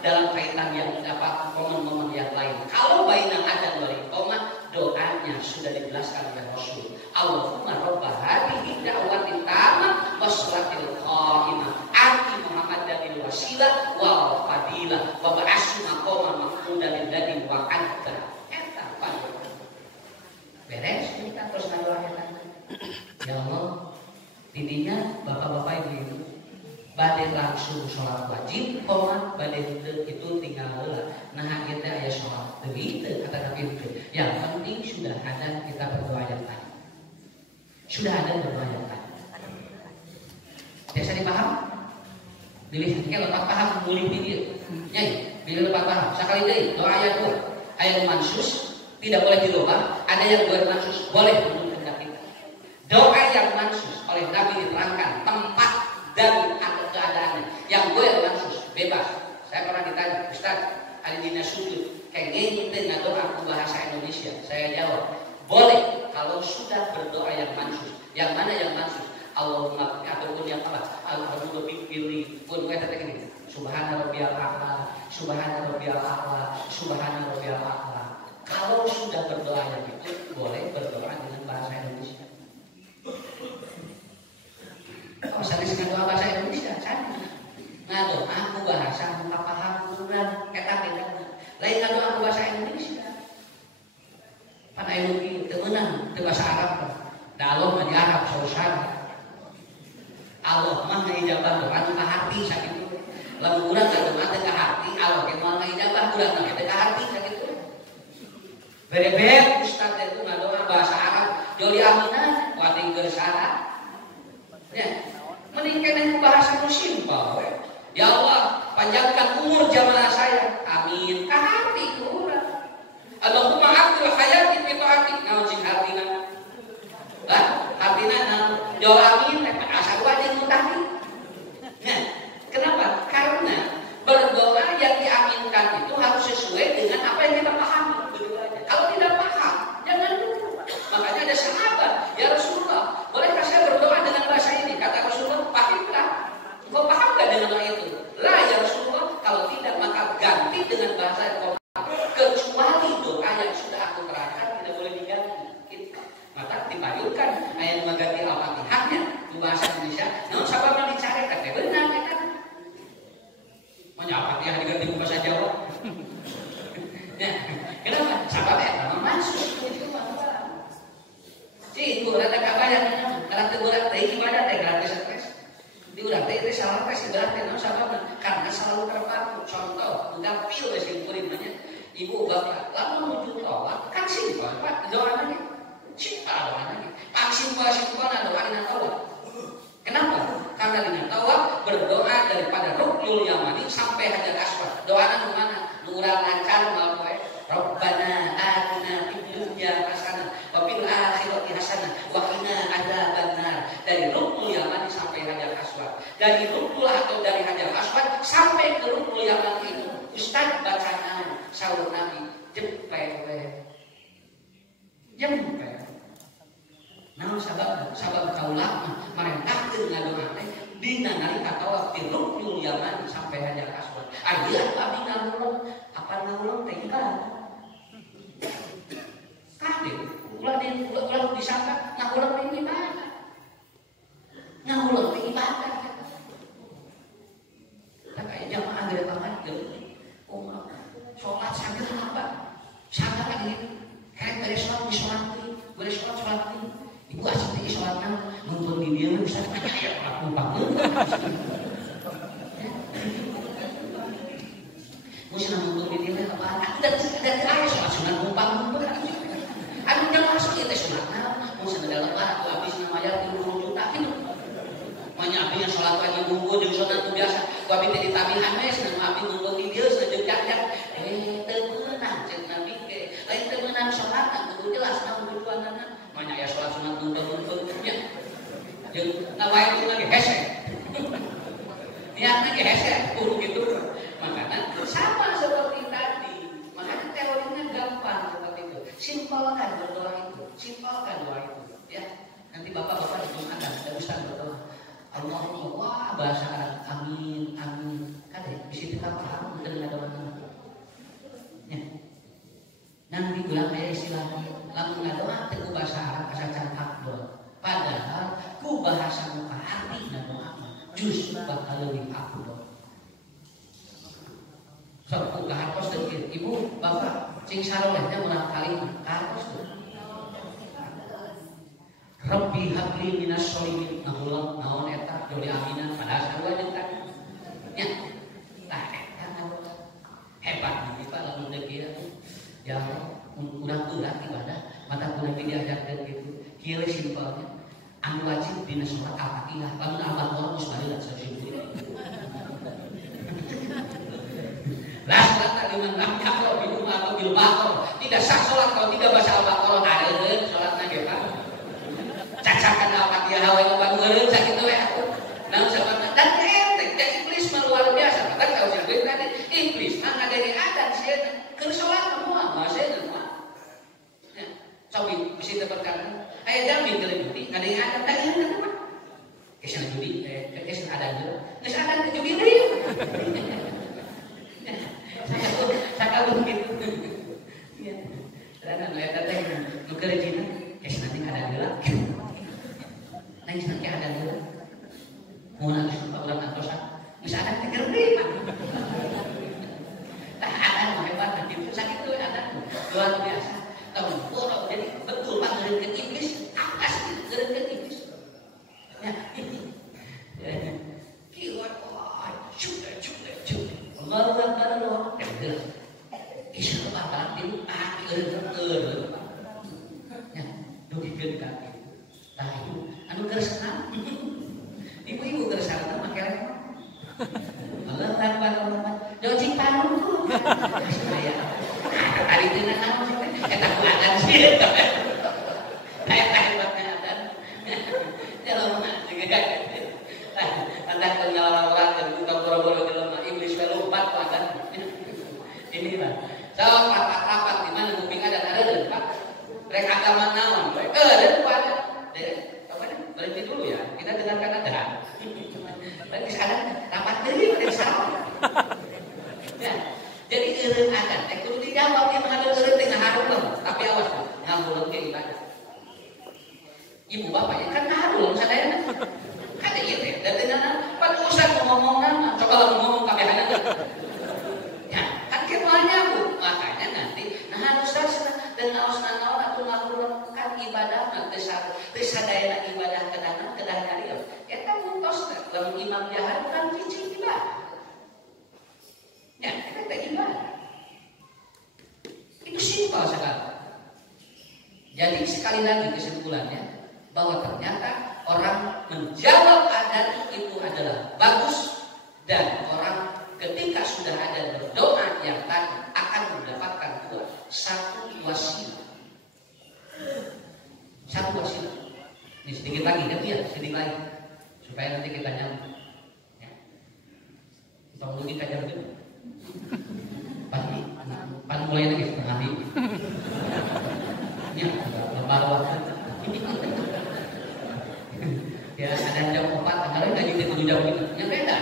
Dalam kaitan yang dapat momen-momen yang lain. Kalau bainal adzan wal iqamah, doanya sudah dijelaskan oleh Rasul. Allahumma rabb hadhihi da'wati tammah wassalatil qa'imah ati Muhammadan wasilah wal fadilah wa ba'ashu maqaman mahmudan alladhi wa'adta. Eta panjang. Beres kita terus ngadoa eta. Ya Allah, intinya bapak-bapak ibu-ibu badai langsung sholat wajib, koma badai itu tinggal heula. Nah kita aya sholat deui teu kata Nabi itu. Yang penting sudah ada kita berdoa yang tadi. Sudah ada berdoa yang tadi. Bisa dipaham? Pilih lepas paham boleh pilih. Nyai, pilih lepas paham. Sekali deui doa ayat 2. Ayat mansus tidak boleh dirubah. Ada yang buat mansus boleh menurut kehendak kita. Doa yang mansus oleh Nabi diterangkan tempat dan keadaannya. Yang gue mansus bebas. Saya pernah ditanya, Ustaz, ada dinas sujud kayak gini dengan doa bahasa Indonesia. Saya jawab, boleh kalau sudah berdoa yang mansus. Yang mana yang mansus? Allahumma ataupun yang apa? Allahumma bikfirli pun gue kata gini. Subhana rabbiyal a'la, subhana rabbiyal a'la, subhana rabbiyal a'la. Kalau sudah berdoa yang itu, boleh berdoa dengan bahasa Indonesia. Kalau saya dengan doa bahasa Indonesia, sana. Ngadoa aku bahasa, muka paham, kurang, kata beda. Lain ngadoa aku bahasa Indonesia. Pada ilmu temenang, itu bahasa Arab. Dalam di Arab, sausana. Allah mah ngijabah doa ke hati sakitu. Lalu urang ngadoa ke hati, Allah yang mau ngijabah urang ke hati sakitu. Berebet Ustaz itu ngadoa bahasa Arab, joli aminah, wati gersara. Ya, meningkatkan bahasa simpel. Ya Allah, panjangkan umur jamaah saya. Amin. Ka hati urang. Allahumma aqil hayati fi taati. Naon sing hatina? Lah, hatina naon? Jol amin asal wae mutahdi. Nah, kenapa? Karena berdoa yang diaminkan itu harus sesuai dengan apa yang kita pahami. Kalau tidak paham, jangan dulu. Makanya ada sahabat, ya Rasulullah, bolehkah saya berdoa dengan bahasa ini? Kata Rasulullah, pahamkah? Engkau paham gak dengan doa itu? Lah ya Rasulullah, kalau tidak maka ganti dengan bahasa yang kau paham. Kecuali doa yang sudah aku terangkan tidak boleh diganti. Maka dibayurkan ayat mengganti Al-Fatihahnya di bahasa Indonesia. Namun sahabatnya dicari, kata benar ya kan? Makanya Al-Fatihah diganti di bahasa Jawa. Ya, kenapa? Sahabatnya memang masuk itu Ci, urang teh kabayang kana teu urang teh ibadah teh gratis stres. Di urang teh teh salah teh segala teh naon sababna? Karena selalu terpaku. Contoh, enggak pil we sing kuring banyak. Ibu bapak lamun nuju tawaf kan simpel Pak doanya. Simpel doanya. Pak simpel doa dina tawaf. Kenapa? Karena dina tawaf berdoa daripada Ruknul Yamani sampai Hajar Aswad. Doana nu mana? Nu urang lancar moal poe. Rabbana atina fid dunya hasanah wa fil akhirati hasanah wa qina adzabannar. Dari Ruknul Yamani sampai Hajar Aswad. Dari Ruknul atau dari Hajar Aswad sampai ke Ruknul Yamani itu Ustaz bacaan saur Nabi jempel we. Jempel. Naon sabab kaula marentahkeun ngadoa teh dina nalika tawaf di Ruknul Yamani sampai Hajar Aswad. Aya abdi ngaulung apa ngaulung teh ibadah. Kabeh ulah disangka ngaulung teh ibadah. Ngaulung teh ibadah. Tapi jamaah gede banget gitu. Sholat saged apa? Saged lagi. Kayak beres sholat di sholat ini, beres sholat ini. Ibu asal tinggi sholat nonton di dia bisa ya aku bangun. Mesti nonton di dia apa? Aku dan ayah sholat sunat numpang. Aku udah masuk ya sholat. Mau sedang apa? Aku habis namanya 20 juta gitu. Makanya abinya sholat wajib nunggu jeung sholat biasa. Aku abis di tabihan we senang abi nunggu di dia senang jak-jak. Temenan cek Nabi ke. Lain temenan sholat kudu jelas naon tujuanna. Makanya ya sholat sunat numpang-numpang. Nawain itu lagi hese. Niatnya lagi hese, gitu. Makanya sama seperti tadi. Makanya teorinya gampang seperti itu. Simpelkan berdoa itu, simpelkan doa itu. Ya, nanti bapak-bapak di Jumatan ada ustaz berdoa. Allahumma wah bahasa Arab, amin, amin. Kade, bisa kita paham dengan doa itu. Ya. Nanti ulang ayat istilahnya, lamun ngadoa teu bahasa Arab asa cangkak doa. Padahal ku bahasa muka artina doa justru bakal lebih akurat. Sok ku kahartos teu ibu, bapak, cing sarolehnya ulang kali kahartos teu. Rabbi habli minas sholimin nahulang naon eta joli aminan padahal sarua jeung tadi. Nya. Tah eta hebat nih Pak lamun deui kieu. Ya urang-urang ibadah mata kuliah diajarkeun kitu. Kieu simpelnya anu wajib dina salat Al-Fatihah lamun Al-Baqarah geus bari lah sesibuk. La salata liman lam yaqra bil atau bil Baqarah. Tidak sah salat kalau tidak baca Al-Baqarah. Areun salatna ge Pak. Cacakan Al-Fatihah we ngeureun sakitu we atuh. Naon sababna? Dan enteng, dan iblis mah luar biasa. Kan kalau jadi tadi iblis mah ngadenge adan sieun keur salat moal masih mah. Ya, cobi bisi teperkan. Aya jami keur judi ngadenge adan da ieu mah. Kesana judi, kesana adan juga. Geus adan ke judi deui. Sakabun gitu. Iya. Dan aya teh nu keur jina, kesana teh adan heula. Nangis nanti adan heula. Mun geus urang antosan, geus adan teh gede mah. Tah adan mah hebat kitu, sakitu adan luar biasa. Tahun borok jadi betul Pak ngeureunkeun iblis, akas ngeureunkeun iblis. Ya. Kiwat sudah. Allahu Akbar Allah. Isu apa tilu eureun. Ya, dugikeun ka kitu. Tah anu keur senam. Ibu-ibu keur sarana make lemah. Allahu Akbar Allah. Jauh cing panu tuh. Saya. Tadi tina naon eta ku adan sih. Eta hebatnya adan. Jelema juga. Anda kenal orang dan kita boro-boro jelema iblis we lompat adan. Inilah. Jawab rapat-rapat di mana kuping adan ada Pak. Rek agama naon? Eureun ku adan. Berhenti dulu ya. Kita dengarkan adan. Berarti sekarang rapat deui pada salah. Ya. Jadi eureun adan teh kudu dijawab yang mengadil eureun teh ngaharuleng. Tapi awas ngaharuleng ge ibadah. Ibu bapak ya kan ngaharuleng sadayana. Kan ieu teh dari nana pan usah ngomong-ngomongan coba lamun ngomong kabehana. Ya, kan kemoalnya Bu. Makanya nanti nah ustaz dan naos-naon atuh ngaharuleng kan ibadah teh sadayana ibadah kedah nyarios. Eta muntos teh lamun imam jahat kan cicing ibadah. Ya, eta teh ibadah. Itu simpel sekali. Jadi sekali lagi kesimpulannya bahwa ternyata orang menjawab adan itu adalah bagus dan orang ketika sudah ada berdoa yang tadi akan mendapatkan dua satu wasilah. Ini sedikit lagi kan ya, sedikit lagi supaya nanti kita nyambung. Ya. Tunggu kita jalan. Pan mulai lagi setengah hari. Ya, lebar waktu. Ya, ada jam 4, kemarin gaji ke 7 jam gitu. Yang beda.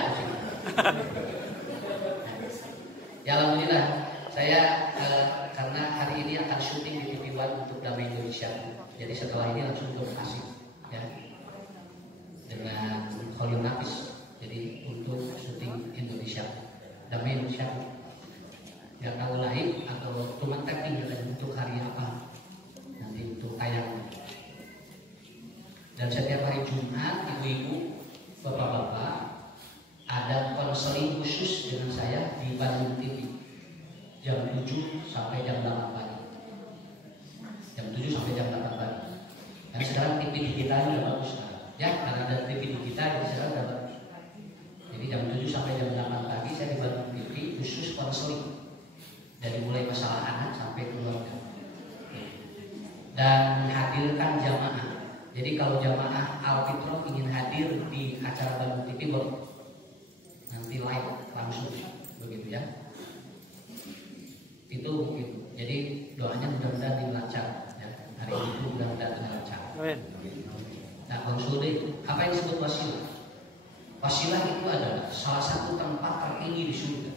Ya, alhamdulillah. Saya karena hari ini akan syuting di TV One untuk Damai Indonesia. Jadi setelah ini langsung ke Bekasi, ya, dengan Khalil Nafis. Jadi untuk syuting Indonesia, Damai Indonesia. Ya kalau lain atau cuma tapping untuk hari apa nanti untuk tayang. Dan setiap hari Jumat ibu-ibu, bapak-bapak ada konseling khusus dengan saya di Bandung TV jam 7 sampai jam 8 pagi. Jam 7 sampai jam 8 pagi. Dan sekarang TV digital udah bagus sekarang. Ya, karena ada TV digital jadi sekarang udah bagus. Jadi jam 7 sampai jam 8 pagi saya di Bandung TV khusus konseling. Dari mulai masalah anak sampai keluarga. Dan hadirkan jamaah. Jadi kalau jamaah Al-Fitrah ingin hadir di acara Bandung TV nanti live langsung begitu ya. Itu mungkin. Jadi doanya mudah-mudahan dilancar ya. Hari itu mudah-mudahan lancar. Nah, Bang Sude, apa yang disebut wasilah? Wasilah itu adalah salah satu tempat tertinggi di surga.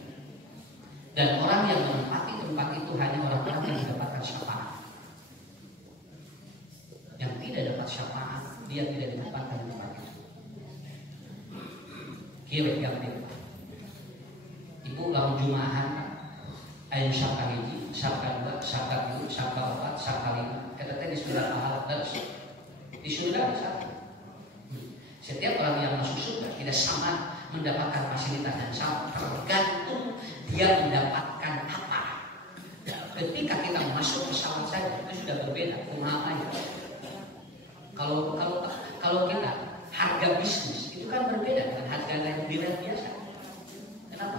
Dan orang yang menempati tempat itu hanya orang-orang yang mendapatkan syafaat. Yang tidak dapat syafaat, dia tidak didapatkan di tempat itu. Kira yang Ibu bangun Jumahan, ayat syabka hiji, syabka dua, syabka tiga, syabka empat, syabka lima. Kata tadi sudah pahala terus di surga bisa. Setiap orang yang masuk surga tidak sama mendapatkan fasilitas dan sama, tergantung dia mendapatkan apa. Ketika kita masuk pesawat saja itu sudah berbeda pemahamannya. Kalau kita harga bisnis itu kan berbeda dengan harga di rel biasa. Kenapa?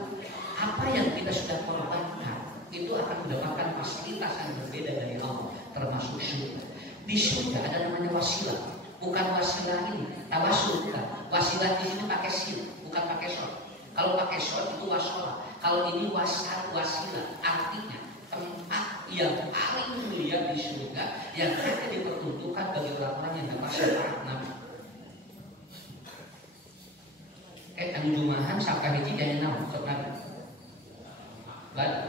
Apa yang kita sudah korbankan itu akan mendapatkan fasilitas yang berbeda dari Allah, termasuk surga. Di surga ada namanya wasilah, bukan wasilah ini, tawasul bukan. Wasilah di sini pakai sin, bukan pakai shot. Kalau pakai shot itu wasolah. Kalau ini wasilah, artinya tempat yang paling mulia di surga yang akan diperuntukkan bagi orang-orang yang dapat syafaat Nabi. Anu Jumahan sabka hiji kayaknya nama sok Nabi.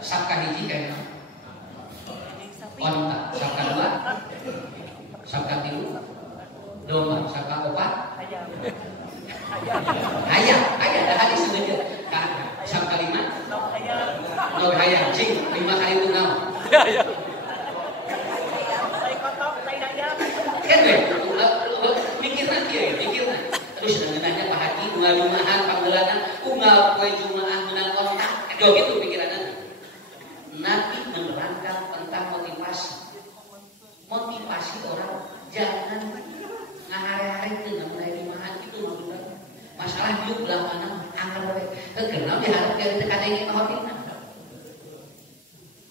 Sabka hiji kayaknya onta, sabka dua, sabka tiga, domba, sabka opat, ayam, dah hadis sebenarnya. Sabka lima, no hayam, cing, 5 kali itu nama. Kan mikir nanti ya, mikir nanti. Terus nanya Pak Haji, unggal Jumahan, panggilanan, unggal kue Jumahan menang kontak. Aduh gitu pikirannya. Nabi menerangkan tentang motivasi. Motivasi orang jangan ngahari-hari dengan mulai Jumahan itu maksudnya. Masalah yuk belah mana angker baik. Kenal diharap dari tekan ini hotina.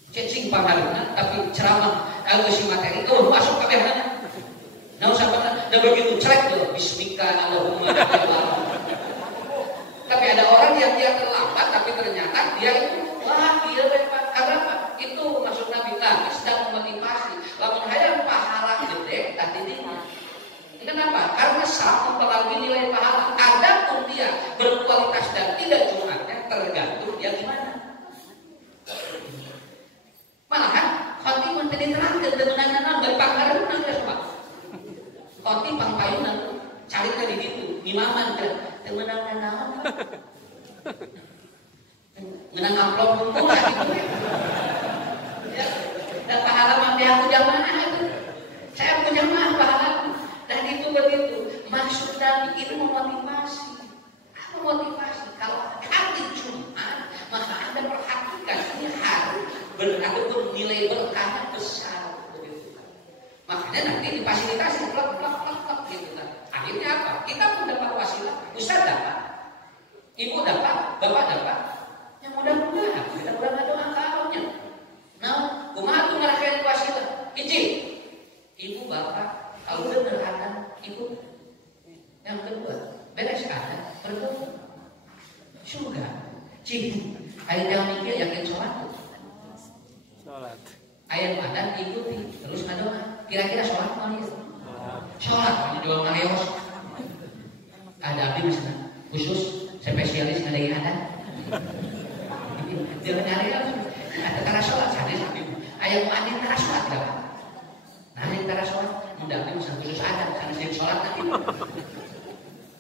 Cacing pangharina tapi ceramah kalau si materi masuk ke behana. Nah usah pernah dan begitu cerek tuh bismika Allahumma. Tapi ada orang yang dia terlambat tapi ternyata dia itu wah dia apa? Itu maksud Nabi Nabi sedang memotivasi. Lamun hayang pahala gede tadi ini. Kenapa? Karena satu apalagi nilai pahala. Adapun dia berkualitas dan tidak Jumatnya tergantung dia gimana. Malahan khotimah tadi terangkan temenan bari pangkareun nang semua. Khotim pangpayunan cari tadi ditu, imaman teh temenan naon. Menang amplop tunggu gitu. Ya, dan pahala mah dia aku jamaah itu. Saya punya jamaah pahala. Dan itu begitu. Maksud Nabi itu memotivasi. Apa motivasi? Kalau hari Jumat, maka Anda perhatikan ini hari ataupun nilai berkahnya besar begitu. Makanya nanti difasilitasi plak gitu kan. Akhirnya apa? Kita pun dapat wasilah, Ustaz dapat, Ibu dapat, Bapak dapat. Yang mudah-mudahan kita udah doa karunya. Nah, kumaha tuh ngarakeun wasilah? Hiji, Ibu Bapak kalau bener anak Ibu. Yang kedua, beres ada berdoa. Surga. Cik, ayat mikir yakin sholat. Ayat badan ikuti terus ngadoa. Kira-kira sholat mana ya? Sholat mana doa ngareos. Ada abdi misalnya khusus spesialis ngadai adat. Dia nyari ada cara sholat sadis abdi. Ayat mandi cara sholat enggak? Nah, ini cara sholat mudah misalnya khusus adat karena saya sholat nanti.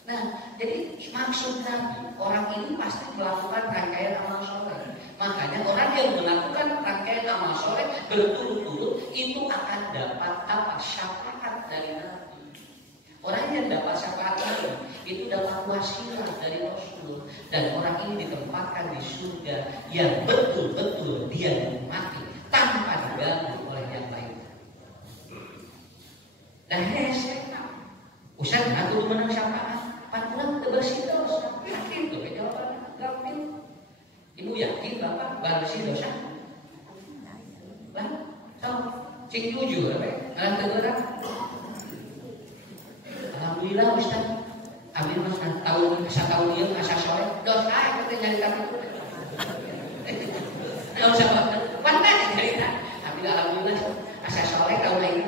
Nah, jadi maksudnya orang ini pasti melakukan rangkaian amal soleh. Makanya orang yang melakukan rangkaian amal soleh berturut-turut itu akan dapat apa? Syafaat dari Nabi. Orang yang dapat syafaat Nabi itu dapat wasilah dari Rasul. Dan orang ini ditempatkan di surga yang betul-betul dia nikmati tanpa diganggu oleh yang lain. Dan hesek, Ustaz aku menang syafaat. Pantulan bersih dosa, yakin tuh jawaban gampang. Ibu yakin Bapak bersih dosa? Lah, tahu? Cik jujur, dalam teguran. Alhamdulillah Ustaz. Abi mah tahun ieu asa soleh dosa kita nyari tapi. Nah, usah mana cerita. Alhamdulillah asa soleh tahun ini.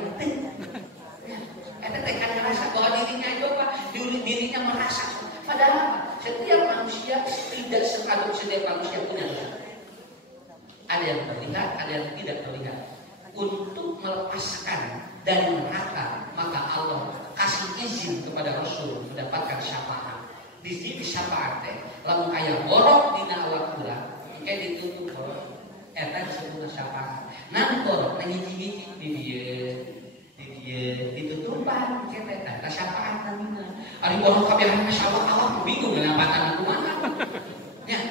Eta teh kan ngerasa bahwa dirinya coba dirinya merasa. Padahal setiap manusia tidak setiap manusia punya dosa. Ada yang terlihat, ada yang tidak terlihat. Untuk melepaskan dari neraka, maka Allah kasih izin kepada Rasul mendapatkan syafaat. Di sini syafaat teh, lamun aya borok dina awak ulah, engke ditutup borok, eta disebut syafaat. Nan borok hiji-hiji di dieu ditutupan engke eta syafaat namina. Ari borok kabeh masyaallah Allah bingung ngapatan kumaha. Ya,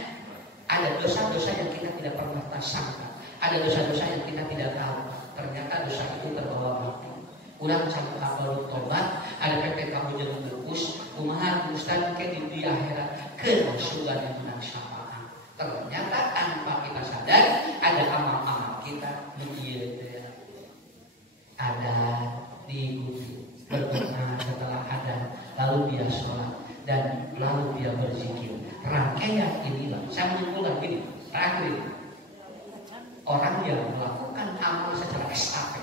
ada dosa-dosa yang kita tidak pernah sangka, ada dosa-dosa yang kita tidak tahu. Ternyata dosa itu terbawa mati. Ulang sampai kapal tobat, ada PP kamu jangan berkus, kumaha Ustaz ke di akhirat ke surga yang menang syafaat. Ternyata tanpa kita sadar ada amal-amal kita menjadi ada diikuti berdoa setelah ada, lalu dia sholat dan lalu dia berzikir. Rangkaian inilah saya menyimpulkan gini, terakhir. Orang yang melakukan amal secara estafet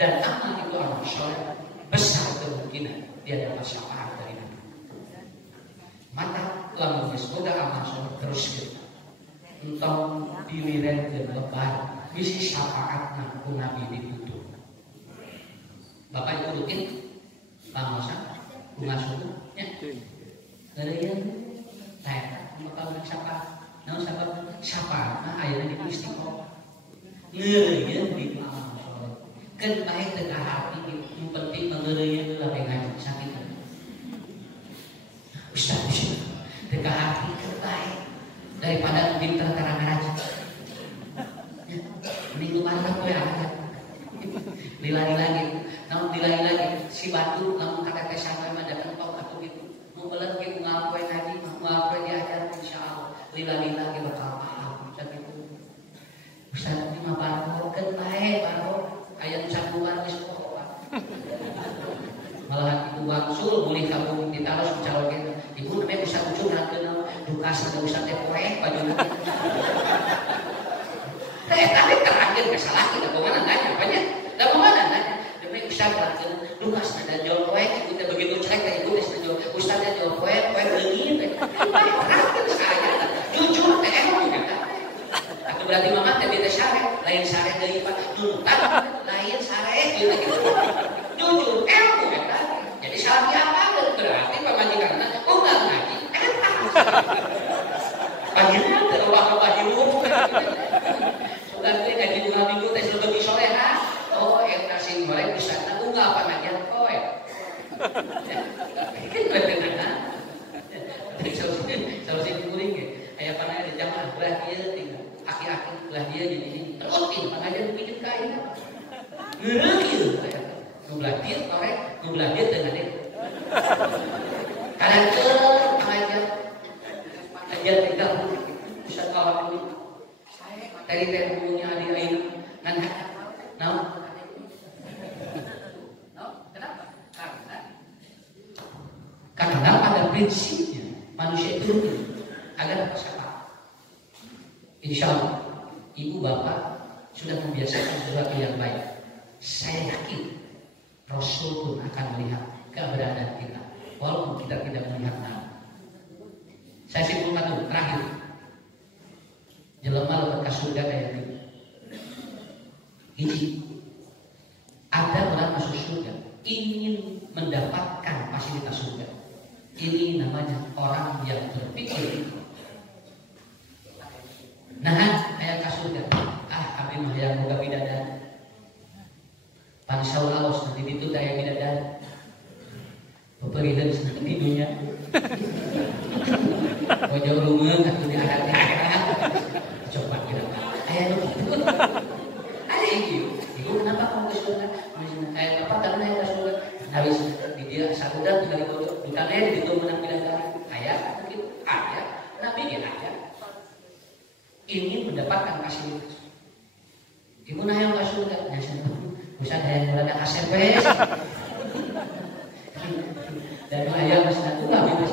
dan amal itu amal soleh, besar kemungkinan dia dapat syafaat dari Nabi. Maka lamun geus boga amal soleh terus kita entong diliren dan lebar bisi syafaatna ku Nabi ditutup. Bapak Ibu rutin pangosa ku ngasuh nya. Geureun tah bakal syafaat. Naon syafaat mah ayeuna di istiqomah. Ngeureun di amal soleh. Kan bae teu hati yang penting ngeureun lah ngaji sakit. Ustaz teu hati bae daripada pinter tara ngaraja. Minggu malam we ada. Dilari lagi. Namun dilari lagi si batu lamun kata teh sampai mah datang pau atuh gitu. Mun beuleun ge ngapoe ngaji, ngapoe diajar insyaallah. Lila lagi bakal paham sakitu. Ustaz ini mah baru kan bae baru aya cakupan geus pohoan. Malah ibu bangsul boleh kamu ditaros calon ibu namanya Ustaz Ucun hakeun duka sada Ustaz teh poe bajuna. Teh tadi terakhir masalah kita kemana nanya apanya? Da kemana nanya? Demi Ustaz hakeun duka sada jol poe ibu teh begitu celek teh ibu teh jol Ustaz teh jol poe leungit. Saya jujur teh emang juga. Itu berarti mama teh teh syarek, lain syarek deui Pak. Juntak lain syarek gitu. Jujur ilmu eta. Jadi salah diapa berarti pamajikanna enggak ngaji. Panggilnya teh loba diluhur. Sudah teh ngaji 2 minggu teh lebih soleha. Oh, eta sing goreng bisa enggak pangajian kowe. Kan bener. Solusi kuring ge aya panah di jamaah belah ieu tinggal aki-aki belah dia jadi rutin pangajian bikin kain geureuh ieu nu belah dia korek nu belah dia teu ngade kalanceun pangajian tinggal bisa kawan ini dari punya di air ngan naon karena pada prinsipnya manusia itu agar dapat syafaat. Insya Allah ibu bapak sudah membiasakan sesuatu yang baik. Saya yakin Rasul pun akan melihat keberadaan kita walaupun kita tidak melihat nama. Saya simpulkan dulu terakhir. Jelema lebat ka surga kayak gini. Hiji, ada orang masuk surga ingin mendapatkan fasilitas surga. Ini namanya orang yang berpikir. Nah, ayat kasurga. Abi mah yang boga bidadari. Pansau laos nanti itu daya bidadari. Peperihan di dunia. Ojo rungeun atuh di akhirat. Coba kira. Aya nu kitu. Ada ieu kenapa kamu ke surga? Ayat apa karena ayat surga? Habis di dia sarudat dari bodoh. Bukannya di situ menang bidadari. Ayat mungkin ayat. Nabi dia ayat. Ingin mendapatkan fasilitas. Ibu nanya ke surga, nanya Ustaz yang berada KCP. Dan ayam sudah tua gitu.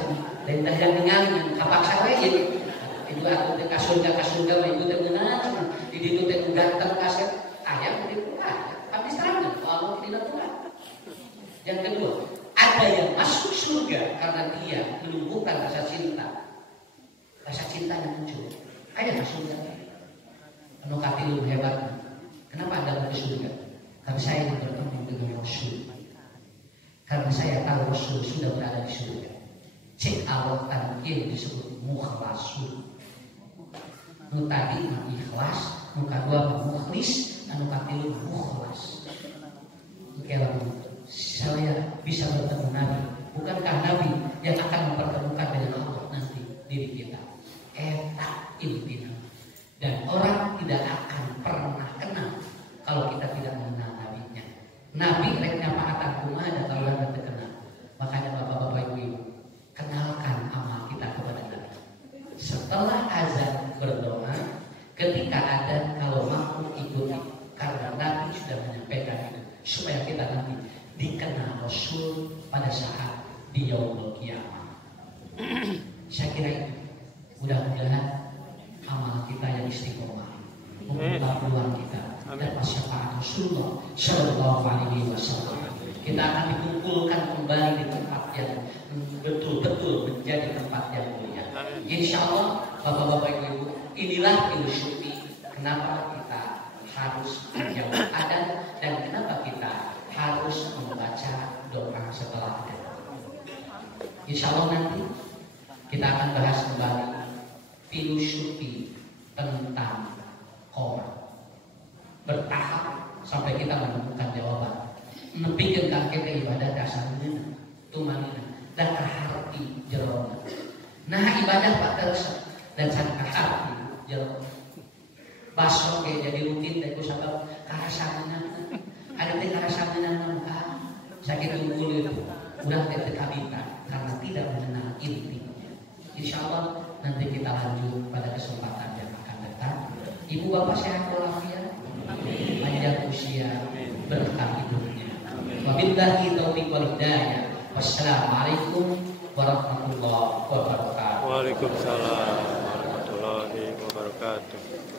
Dan dah yang ningali kapak sawe gitu. Itu aku teh kasunda ibu teh meunang. Di ditu teh ganteng kaset ayam di tua. Habis terang kalau tidak tua. Yang kedua, ada yang masuk surga karena dia menumbuhkan rasa cinta. Rasa cinta yang muncul. Ada masuk surga. Anu katilu hebat. Kenapa Anda mau ke surga? Karena saya ingin bertemu dengan Rasul. Karena saya tahu Rasul sudah berada di surga. Cek awal tadi disebut mukhlasul. Nu tadi ikhlas, nu kedua mukhlis, anu katilu mukhlas. Kalau saya bisa bertemu Nabi, bukankah Nabi yang akan mempertemukan dengan Allah nanti diri kita? Eta intinya. Dan orang tidak akan pernah kenal kalau kita tidak mengenal Nabi-nya. Nabi reknya paatan kumaha dan kalau Anda terkenal. Makanya bapak-bapak ibu-ibu, kenalkan amal kita kepada Nabi. Setelah azan berdoa, ketika ada kalau mampu ikuti, karena Nabi sudah menyampaikan itu supaya kita nanti dikenal Rasul pada saat di yaumul qiyamah. Saya kira itu. Mudah-mudahan amal kita yang istiqomah membuka peluang kita dan syafaat Rasulullah Shallallahu Alaihi Wasallam. Kita akan dikumpulkan kembali di tempat yang betul-betul menjadi tempat yang mulia. Insya Allah, bapak-bapak ibu-ibu, inilah filosofi kenapa kita harus menjawab adan dan kenapa kita harus membaca doa setelah adan. Insya Allah nanti kita akan bahas kembali filosofi tentang Quran bertahap sampai kita menemukan jawaban. Nepikeun kita ibadah dasarnya tumanina dan harti jerona. Nah ibadah Pak terus dan sangat harti jerona. Baso kayak jadi rutin teh ku sabab karasanana. Ada teh karasanana mah sakit unggul itu. Udah teh kabita karena tidak mengenal intinya. Insyaallah nanti kita lanjut pada kesempatan yang akan datang. Ibu bapak sehat walafiat, panjang usia, berkah hidupnya. Wabillahi taufiq wal hidayah. Wassalamualaikum warahmatullahi wabarakatuh. Waalaikumsalam warahmatullahi wabarakatuh.